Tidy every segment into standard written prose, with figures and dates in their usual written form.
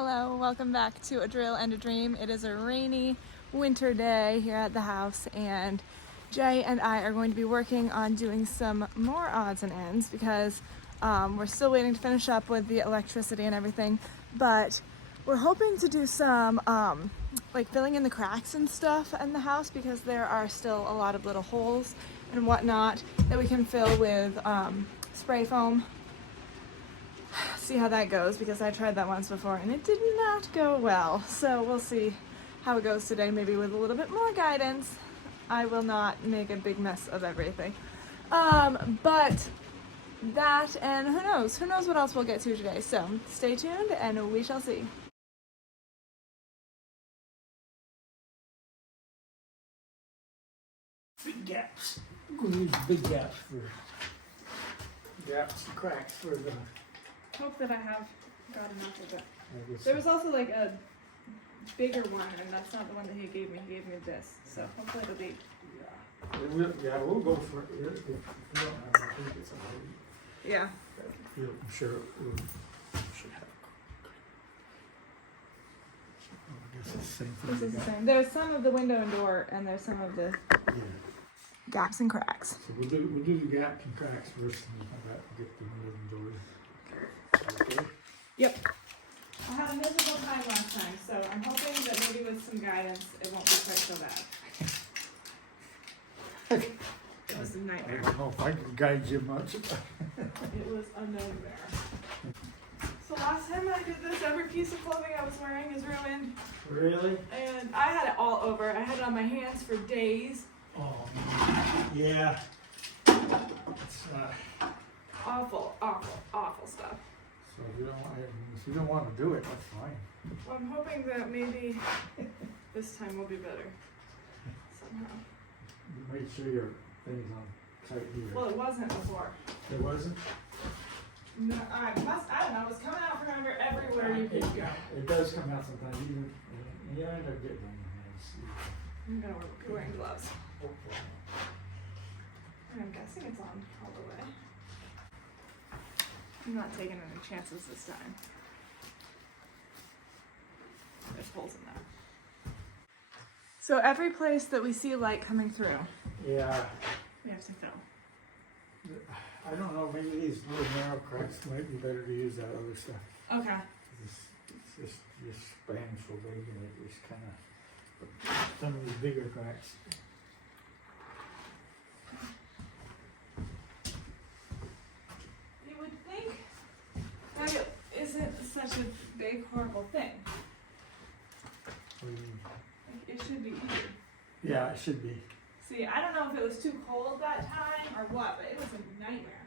Hello, welcome back to A Drill and a Dream. It is a rainy winter day here at the house, and Jay and I are going to be working on doing some more odds and ends because we're still waiting to finish up with the electricity and everything, but we're hoping to do some like filling in the cracks and stuff in the house because there are still a lot of little holes and whatnot that we can fill with spray foam. See how that goes, because I tried that once before and it did not go well. So we'll see how it goes today, maybe with a little bit more guidance. I will not make a big mess of everything. But that, and who knows what else we'll get to today. So stay tuned and we shall see. Big gaps. I'm going to use big gaps and cracks for the. Hope that I have got enough of it. There was also like a bigger one, and that's not the one that he gave me. He gave me this, so hopefully it'll be. Yeah, we'll go for it. If you don't have it, I think it's already. Yeah. I'm sure it should have. Oh, I guess it's the same thing. This is the same. There's some of the window and door, and there's some of the gaps and cracks. So we'll do the gaps and cracks first, and then come back and get the windows and doors. Okay. Yep. I had a miserable time last time, so I'm hoping that maybe with some guidance it won't be quite so bad. It was a I nightmare. don't know if I can guide you much. It was a nightmare. So last time I did this, every piece of clothing I was wearing is ruined. Really? And I had it all over. I had it on my hands for days. Oh, yeah. It's, Awful stuff. so if you don't want to do it, that's fine. Well, I'm hoping that maybe this time will be better. Somehow. You make sure your thing's on tight here. Well, it wasn't before. It wasn't? No, I don't know. It was coming out from everywhere you could go. It does come out sometimes. You end up getting on your hands. I'm gonna be wearing gloves. Hopefully. And I'm guessing it's on all the way. I'm not taking any chances this time. There's holes in that. So every place that we see light coming through, Yeah. we have to fill. I don't know, maybe these little narrow cracks might be better to use that other stuff. Okay. It's just your span's so big and it just kind of, some of these bigger cracks. You would think that it isn't such a big, horrible thing. What do you mean? Like, it should be easy. Yeah, it should be. See, I don't know if it was too cold that time or what, but it was a nightmare.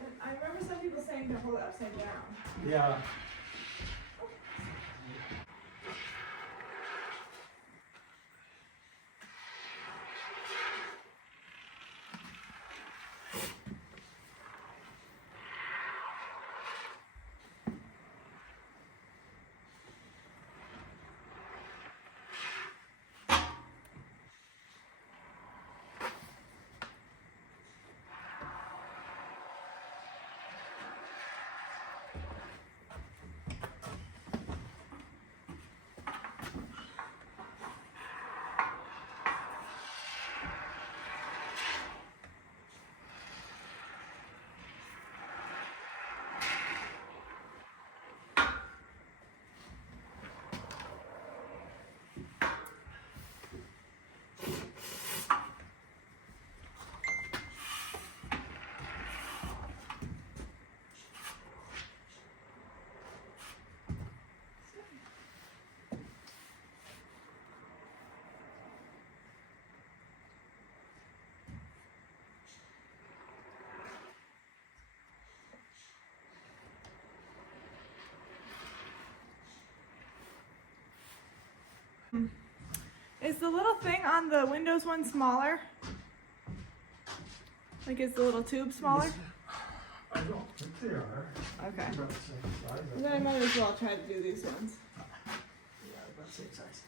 And I remember some people saying to hold it upside down. Yeah. Is the little thing on the Windows one smaller? Like, is the little tube smaller? I don't think they are. Okay. About the same size. Then I might as well try to do these ones. Yeah, about the same size.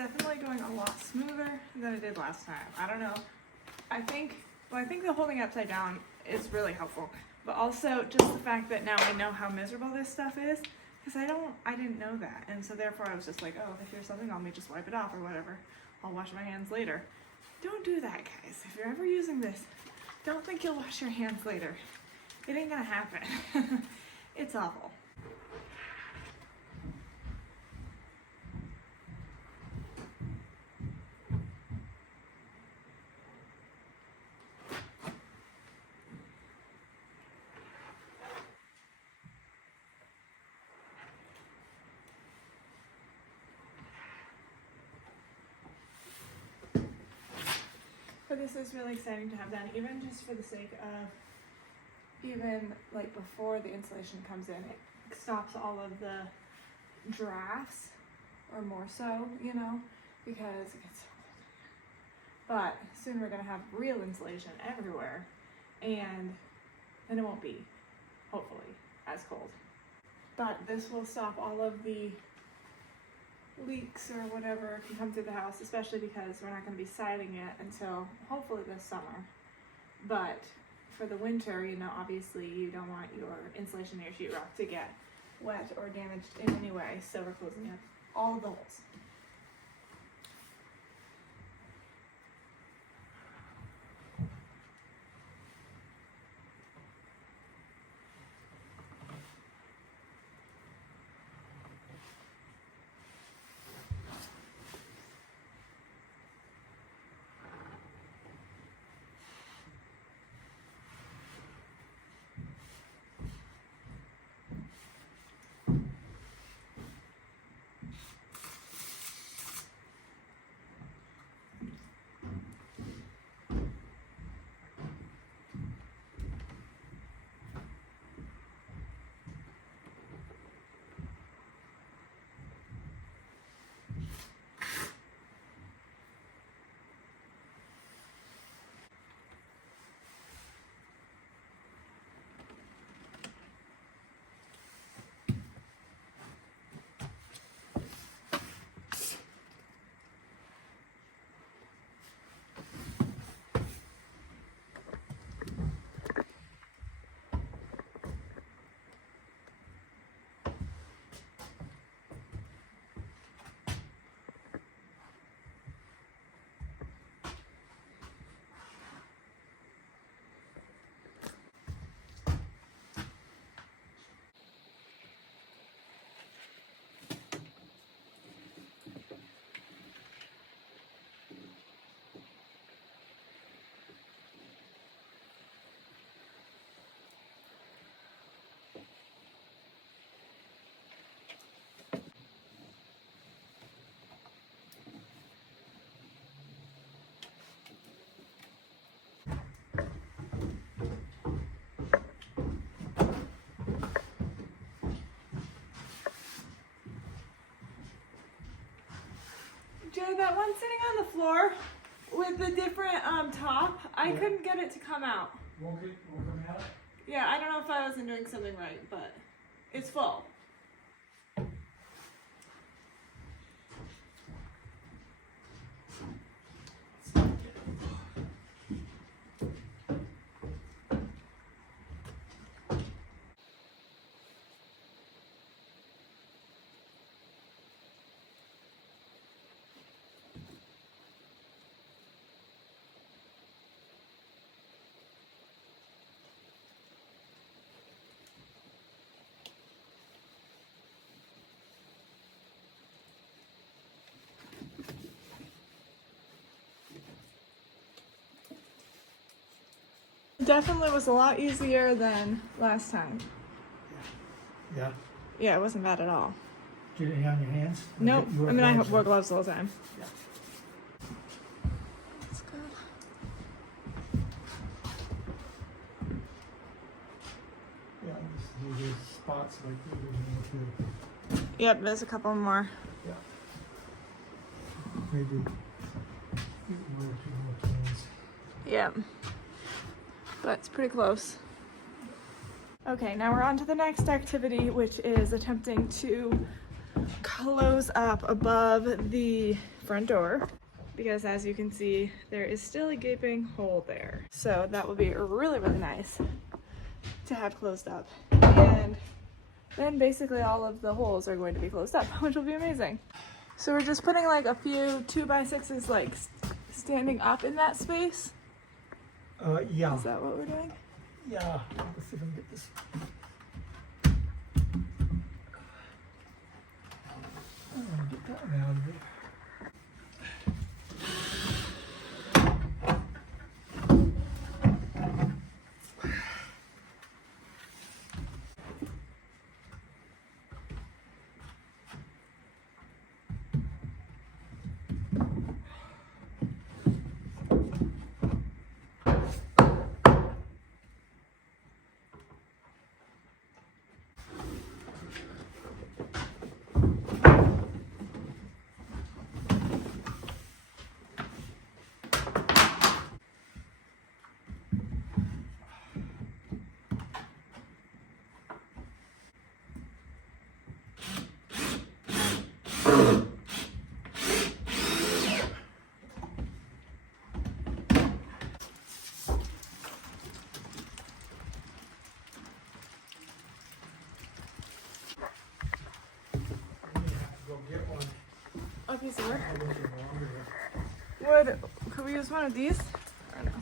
definitely going a lot smoother than it did last time. I don't know. I think the holding it upside down is really helpful. But also just the fact that now I know how miserable this stuff is, because I didn't know that. And so therefore I was just like, oh, if there's something on me, just wipe it off or whatever. I'll wash my hands later. Don't do that, guys. If you're ever using this, don't think you'll wash your hands later. It ain't gonna happen. It's awful. But this is really exciting to have done, even just for the sake of, even like before the insulation comes in, it stops all of the drafts, or more so, you know, because it gets so cold. But soon we're gonna have real insulation everywhere, and then it won't be, hopefully, as cold. But this will stop all of the leaks or whatever can come through the house, especially because we're not going to be siding it until hopefully this summer. But for the winter, you know, obviously you don't want your insulation or your sheetrock to get wet or damaged in any way, so we're closing up all of the holes. Jay, that one sitting on the floor with the different top, I couldn't get it to come out. Won't come out? Yeah, I don't know if I wasn't doing something right, but it's full. Definitely was a lot easier than last time. Yeah. Yeah, it wasn't bad at all. Get it on your hands? Nope. You I mean, I gloves wore on? gloves the whole time. Yeah. That's good. Yeah, there's spots like you too. Yep, there's a couple more. Yeah. Maybe 1 or 2 more cans. Yep. But it's pretty close. Okay, now we're on to the next activity, which is attempting to close up above the front door because, as you can see, there is still a gaping hole there. So that will be really, really nice to have closed up. And then basically all of the holes are going to be closed up, which will be amazing. So we're just putting like a few 2x6s like standing up in that space. Yeah. Is that what we're doing? Yeah. Let's see if I can get this. Get that one out of there. A piece of wood? Could we use one of these? Or no?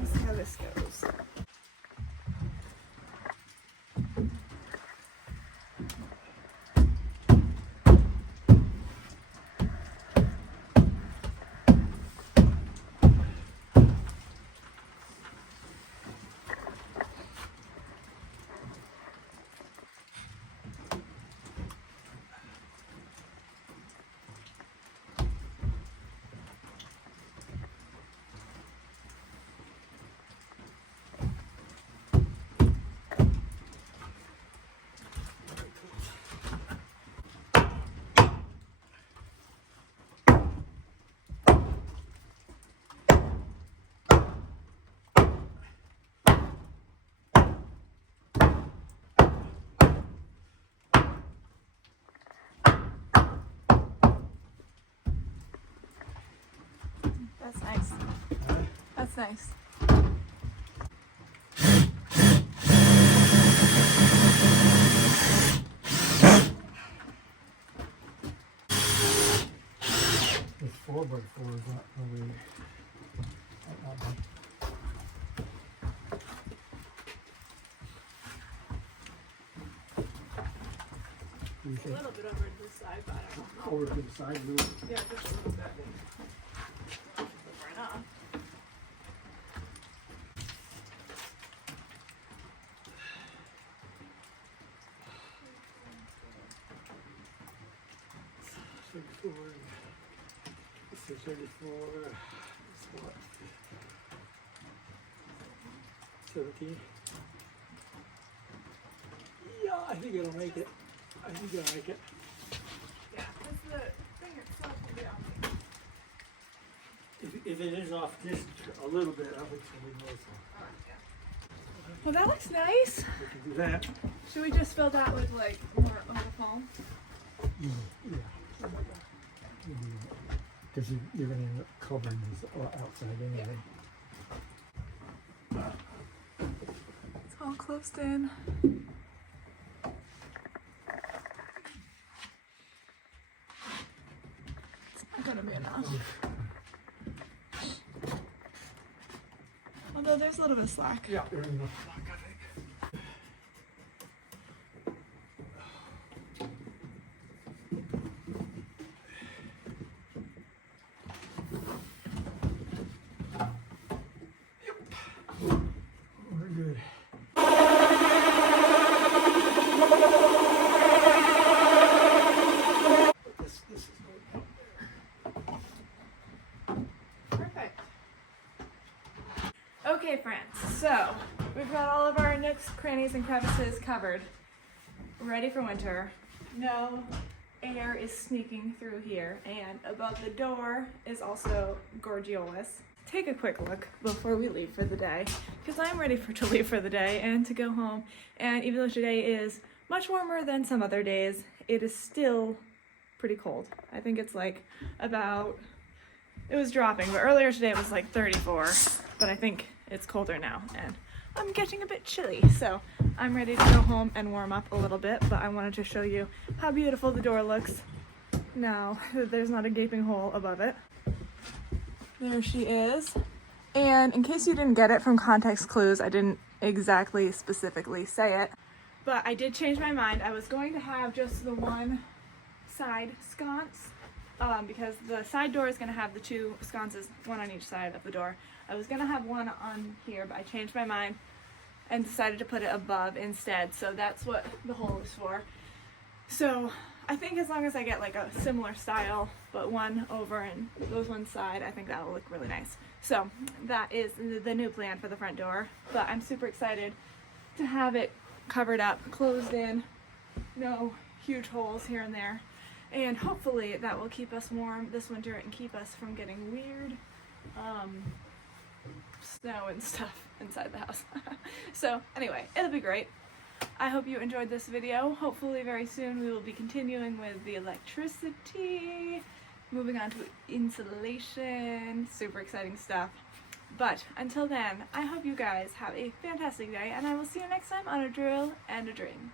Let's see how this goes. That's nice. That's nice. This 4x4 is not really. You A think? little bit over to the side, but I don't know. Over to the side a little? Yeah, just a little bit. Over enough. This is 34, it's what? 17? Yeah, I think it'll make it. I think it'll make it. Yeah, because the thing itself will be on the If it is off just a little bit, I would say we know so. Well, that looks nice. We can do that. Should we just fill that with like more foam? Yeah. Because you're going to end up covering this outside anyway. It's all closed in. It's not gonna be enough. Although there's a little bit of slack. Yeah, there's enough slack, I think. We're good. This is going up there. Perfect. Okay, friends, so we've got all of our nooks, crannies, and crevices covered. Ready for winter. No air is sneaking through here, and above the door is also gorgeous. Take a quick look before we leave for the day, because I'm ready to leave for the day and to go home. And even though today is much warmer than some other days, it is still pretty cold. I think it's like about, it was dropping, but earlier today it was like 34, but I think it's colder now, and I'm getting a bit chilly, so I'm ready to go home and warm up a little bit, but I wanted to show you how beautiful the door looks now that there's not a gaping hole above it. There she is. And in case you didn't get it from context clues, I didn't exactly specifically say it, but I did change my mind. I was going to have just the one side sconce, because the side door is going to have the two sconces, one on each side of the door. I was going to have one on here, but I changed my mind and decided to put it above instead, so that's what the hole is for. So I think as long as I get like a similar style, but one over and goes one side, I think that will look really nice. So that is the new plan for the front door, but I'm super excited to have it covered up, closed in, no huge holes here and there, and hopefully that will keep us warm this winter and keep us from getting weird snow and stuff inside the house. So anyway, it'll be great. I hope you enjoyed this video. Hopefully very soon we will be continuing with the electricity, moving on to insulation, super exciting stuff. But until then, I hope you guys have a fantastic day, and I will see you next time on A Drill and a Dream.